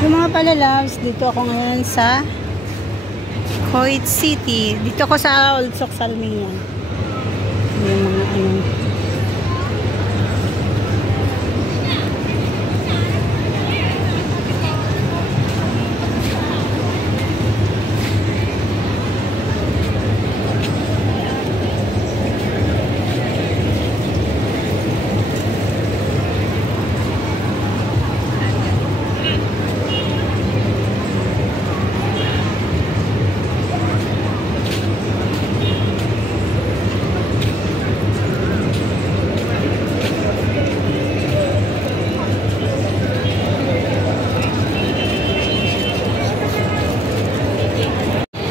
Yung mga palalabs, dito ako ngayon sa Kuwait City. Dito ako sa Old Salmiya. Yung mga ano.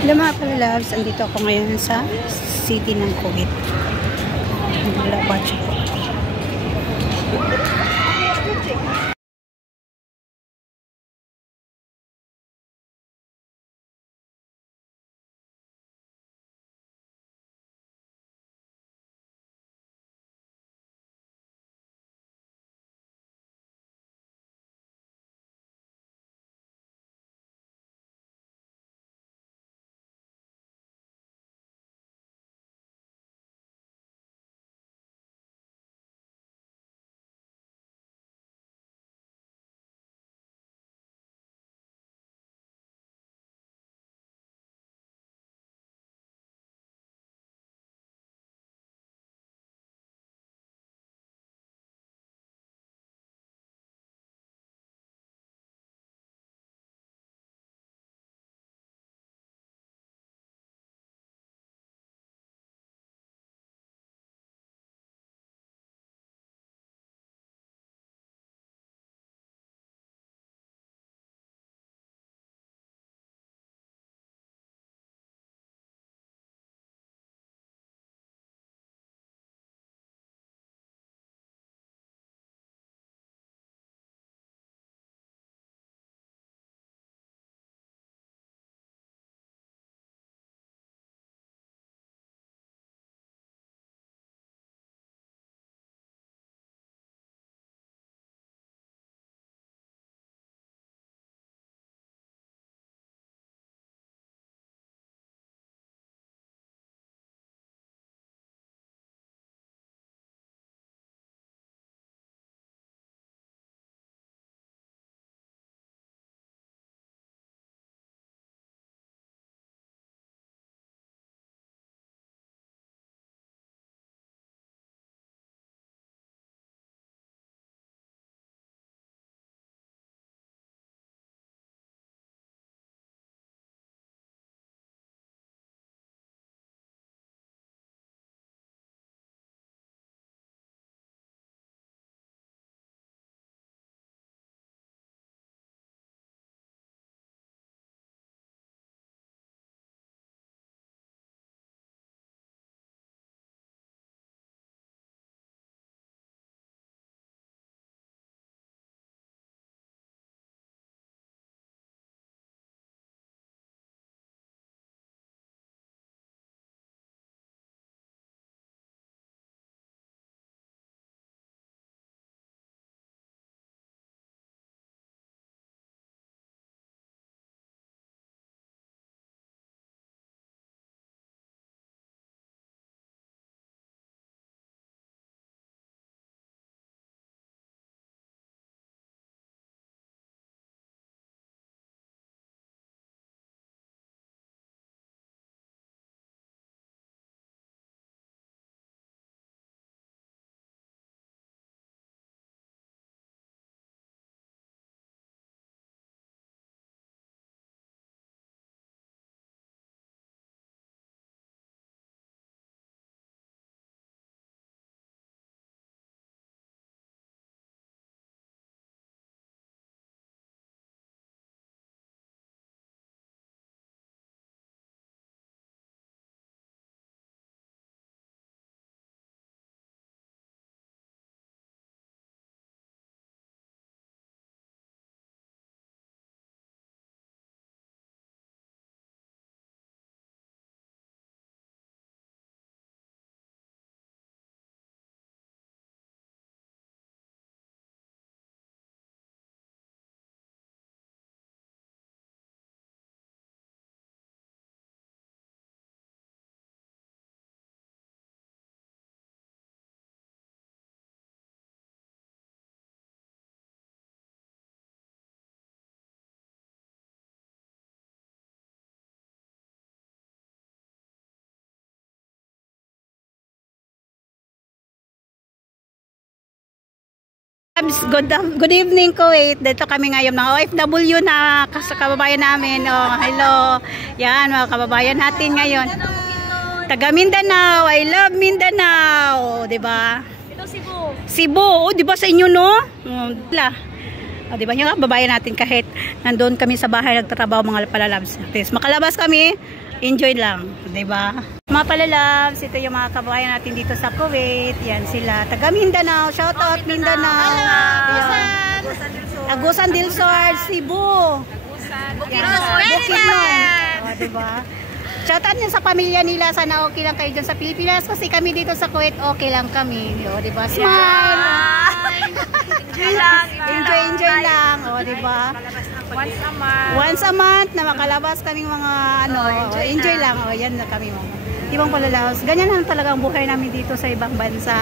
Hello mga palalabs, andito ako ngayon sa city ng Kuwait. Wala pa Good evening, Kuwait. Dito kami ngayon mga OFW na kababayan namin. Oh, hello. Yan, mga kababayan natin ngayon. Taga Mindanao. I love Mindanao. Diba? Ito Cebu. Cebu. Oh, diba sa inyo, no? Oh, diba yung kababayan natin kahit nandun kami sa bahay nagtatrabaho mga palalabs. Makalabas kami, enjoy lang. Diba? Mga palalabs, ito yung mga kababayan natin dito sa Kuwait. Yan sila. Taga Mindanao. Shout out Mindanao. Agusan del Sur, Cebu. Bukidnon. O, diba? Shout out nyo sa pamilya nila. Sana okay lang kayo dyan sa Pilipinas. Kasi kami dito sa Kuwait, okay lang kami. O, diba? Smile. Enjoy lang. Enjoy lang. O, diba? Once a month na makalabas kaming mga enjoy lang. O, yan na kami mga. Ibang palalaos. Ganyan lang talaga ang buhay namin dito sa ibang bansa.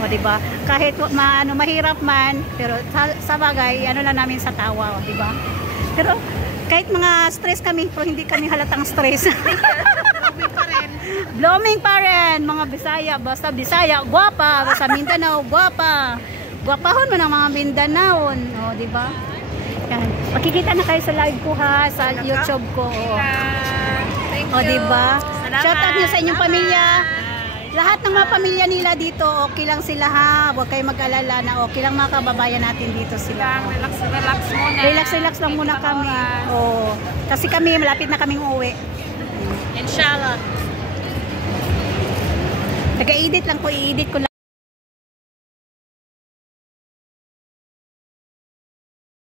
O, diba? Kahit mahirap man, pero sa bagay, lang namin sa tawa, o, diba? Pero kahit mga stress kami, pero hindi kami halatang stress. Blooming pa rin. Mga Bisaya, basta Bisaya, guwapa. Basta Mindanao, guwapa. Guwapahon mo ng mga Mindanao. O, diba? Yan. Makikita na kayo sa live ko ha, sa YouTube ko. O, diba? Shout out nyo sa inyong pamilya. Lahat ng mga pamilya nila dito, okay lang sila ha. Huwag kayo mag-alala na okay lang mga kababayan natin dito sila. Relax muna. Relax lang muna kami. Oh, kasi kami, malapit na kaming uuwi. Inshallah. Nag-edit lang ko, i-edit ko lang.